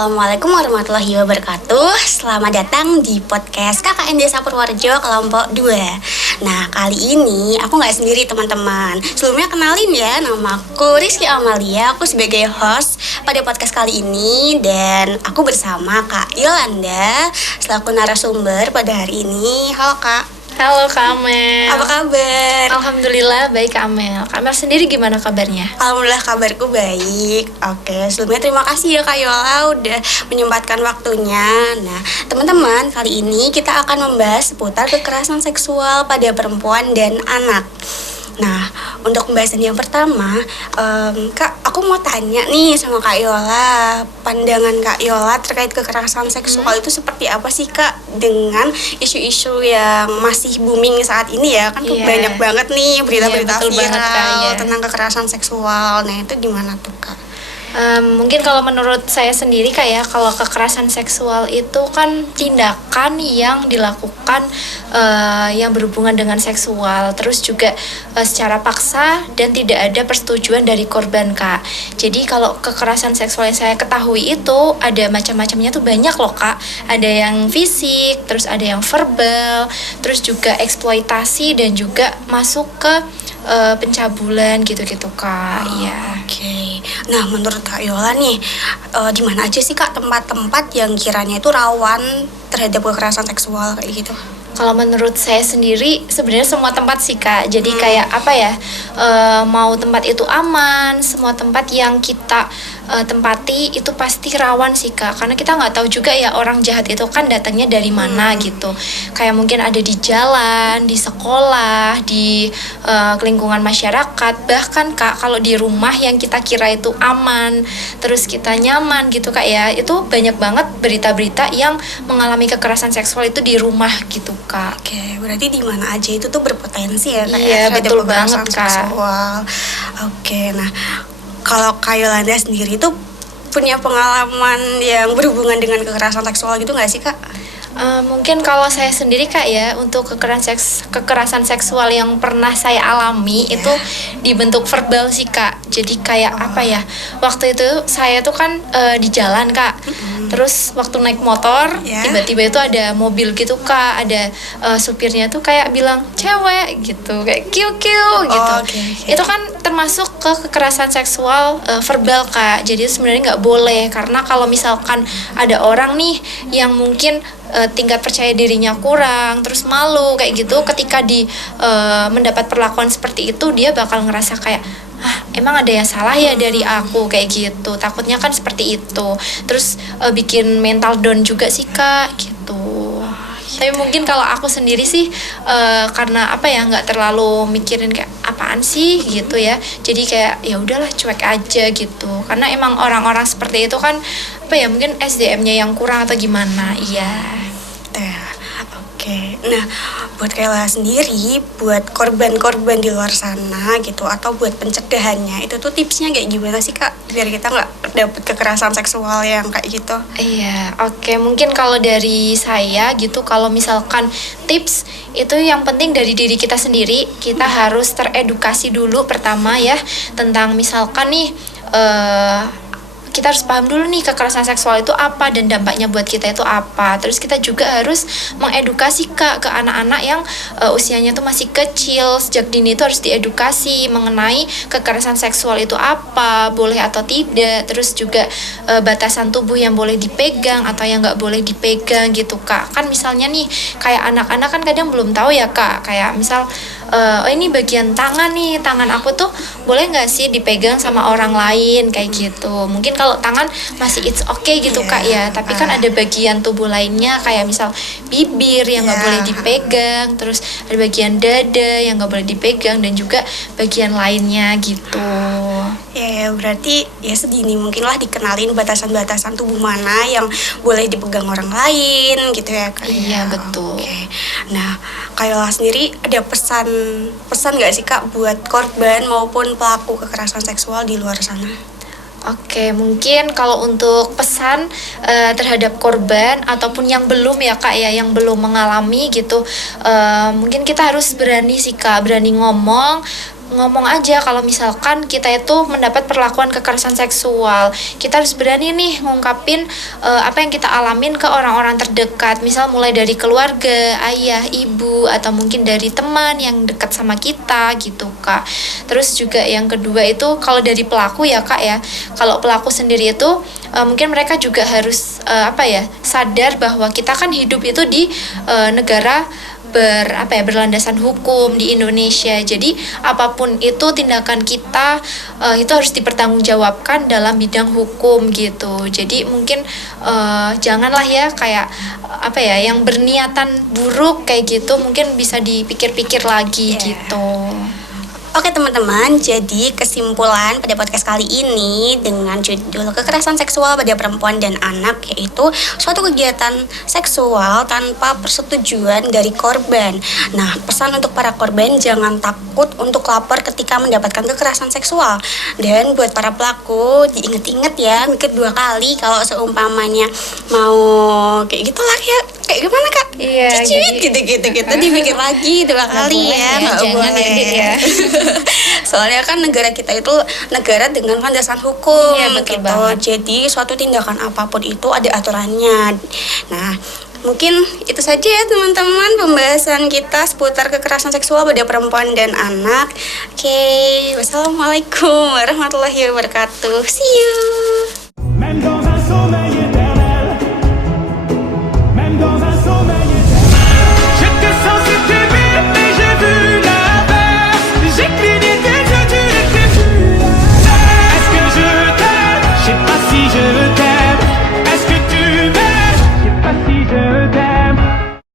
Assalamualaikum warahmatullahi wabarakatuh. Selamat datang di podcast KKN Desa Purworejo kelompok 2. Nah, kali ini aku nggak sendiri teman-teman. Sebelumnya kenalin ya, nama aku Rizky Amalia. Aku sebagai host pada podcast kali ini. Dan aku bersama Kak Yolanda selaku narasumber pada hari ini. Halo Kak. Halo Kak Amel. Apa kabar? Alhamdulillah baik Kak Amel. Kak Amel sendiri gimana kabarnya? Alhamdulillah kabarku baik. Oke, sebelumnya terima kasih ya Kak Yola udah menyempatkan waktunya. Nah, teman-teman, kali ini kita akan membahas seputar kekerasan seksual pada perempuan dan anak. Nah, untuk pembahasan yang pertama, Kak, aku mau tanya nih sama Kak Yola, pandangan Kak Yola terkait kekerasan seksual itu seperti apa sih Kak dengan isu-isu yang masih booming saat ini ya, kan banyak banget nih berita-berita viral tentang kekerasan seksual. Nah, itu gimana tuh Kak? Mungkin kalau menurut saya sendiri kayak kalau kekerasan seksual itu kan tindakan yang dilakukan yang berhubungan dengan seksual, terus juga secara paksa dan tidak ada persetujuan dari korban Kak. Jadi kalau kekerasan seksual yang saya ketahui itu ada macam-macamnya tuh banyak loh Kak. Ada yang fisik, terus ada yang verbal, terus juga eksploitasi dan juga masuk ke pencabulan gitu-gitu Kak. Iya. Oke. Nah, menurut Kak Yola nih, di mana aja sih Kak tempat-tempat yang kiranya itu rawan terhadap kekerasan seksual kayak gitu? Kalau menurut saya sendiri sebenarnya semua tempat sih Kak. Jadi kayak apa ya, mau tempat itu aman, semua tempat yang kita tempati itu pasti rawan sih Kak. Karena kita nggak tahu juga ya orang jahat itu kan datangnya dari mana gitu. Kayak mungkin ada di jalan, di sekolah, di lingkungan masyarakat. Bahkan Kak kalau di rumah yang kita kira itu aman, terus kita nyaman gitu Kak ya. Itu banyak banget berita-berita yang mengalami kekerasan seksual itu di rumah gitu Kak. Oke, berarti di mana aja itu tuh berpotensi ya Kak? Iya, betul banget Kak. Seksual. Oke, nah kalau Kak Yolanda sendiri tuh punya pengalaman yang berhubungan dengan kekerasan seksual gitu nggak sih Kak? Mungkin kalau saya sendiri Kak ya, untuk kekerasan seksual yang pernah saya alami itu dibentuk verbal sih Kak. Jadi kayak apa ya, waktu itu saya tuh kan di jalan Kak. Terus waktu naik motor tiba-tiba itu ada mobil gitu Kak, ada supirnya tuh kayak bilang cewek gitu, kayak kiu gitu. Itu kan termasuk ke kekerasan seksual verbal Kak. Jadi sebenarnya nggak boleh, karena kalau misalkan ada orang nih yang mungkin tingkat percaya dirinya kurang, terus malu kayak gitu, ketika mendapat perlakuan seperti itu dia bakal ngerasa kayak emang ada yang salah ya dari aku kayak gitu. Takutnya kan seperti itu. Terus bikin mental down juga sih Kak gitu. Tapi mungkin kalau aku sendiri sih karena apa ya, nggak terlalu mikirin kayak apaan sih gitu ya. Jadi kayak ya udahlah cuek aja gitu. Karena emang orang-orang seperti itu kan apa ya, mungkin SDM-nya yang kurang atau gimana. Iya. Oke. Nah, buat Kayla sendiri, buat korban-korban di luar sana gitu, atau buat pencegahannya, itu tuh tipsnya kayak gimana sih Kak? Biar kita nggak dapet kekerasan seksual yang kayak gitu. Iya, oke. Mungkin kalau dari saya gitu, kalau misalkan tips itu yang penting dari diri kita sendiri, kita harus teredukasi dulu pertama ya, tentang misalkan nih kita harus paham dulu nih kekerasan seksual itu apa dan dampaknya buat kita itu apa. Terus kita juga harus mengedukasi Kak ke anak-anak yang usianya tuh masih kecil. Sejak dini itu harus diedukasi mengenai kekerasan seksual itu apa, boleh atau tidak. Terus juga batasan tubuh yang boleh dipegang atau yang nggak boleh dipegang gitu Kak. Kan misalnya nih kayak anak-anak kan kadang belum tahu ya Kak. Kayak misal ini bagian tangan nih, tangan aku tuh boleh nggak sih dipegang sama orang lain kayak gitu. Mungkin kalau tangan masih it's okay gitu Kak ya, tapi kan ada bagian tubuh lainnya kayak misal bibir yang nggak boleh dipegang, terus ada bagian dada yang nggak boleh dipegang, dan juga bagian lainnya gitu. Ya, berarti ya sedini mungkin lah dikenalin batasan-batasan tubuh mana yang boleh dipegang orang lain gitu ya Kak. Iya betul. Oke. Nah, Kayla sendiri ada pesan nggak sih Kak buat korban maupun pelaku kekerasan seksual di luar sana? Oke, mungkin kalau untuk pesan terhadap korban ataupun yang belum ya Kak ya, yang belum mengalami gitu, mungkin kita harus berani sih Kak, berani ngomong, ngomong aja kalau misalkan kita itu mendapat perlakuan kekerasan seksual. Kita harus berani nih ngungkapin apa yang kita alamin ke orang-orang terdekat. Misal mulai dari keluarga, ayah, ibu, atau mungkin dari teman yang dekat sama kita gitu Kak. Terus juga yang kedua itu kalau dari pelaku ya Kak ya. Kalau pelaku sendiri itu mungkin mereka juga harus sadar bahwa kita kan hidup itu di negara berlandasan hukum di Indonesia. Jadi apapun itu tindakan kita itu harus dipertanggungjawabkan dalam bidang hukum gitu. Jadi mungkin janganlah ya kayak yang berniatan buruk kayak gitu, mungkin bisa dipikir-pikir lagi gitu. Oke teman-teman, jadi kesimpulan pada podcast kali ini dengan judul kekerasan seksual pada perempuan dan anak, yaitu suatu kegiatan seksual tanpa persetujuan dari korban. Nah, pesan untuk para korban, jangan takut untuk lapor ketika mendapatkan kekerasan seksual. Dan buat para pelaku, diinget-inget ya, mikir 2 kali kalau seumpamanya mau kayak gitulah ya, kayak gimana Kak? Iya, Cicit gitu dipikir lagi 2 kali ya, nggak boleh ya. Soalnya kan negara kita itu negara dengan landasan hukum, iya, betul gitu. banget. Jadi suatu tindakan apapun itu ada aturannya. Nah, mungkin itu saja ya teman-teman pembahasan kita seputar kekerasan seksual pada perempuan dan anak. Oke, wassalamualaikum warahmatullahi wabarakatuh. See you.